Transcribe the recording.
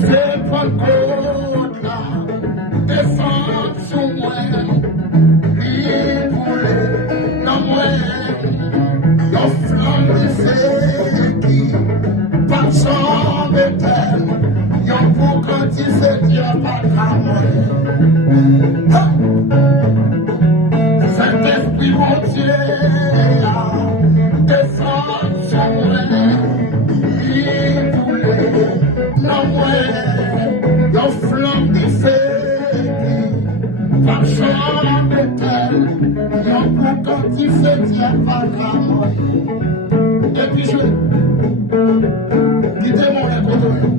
C'est pas côte là, descend sous moi, libre, non moi, yon flamme de feu qui passe en métal, yon pour quand il fait dire pas de cet esprit mon Dieu, descend sous moi, libre, non moi, yon flamme de feu passe en métal, yon pour quand il fait dire pas de et puis je quittez mon écoute.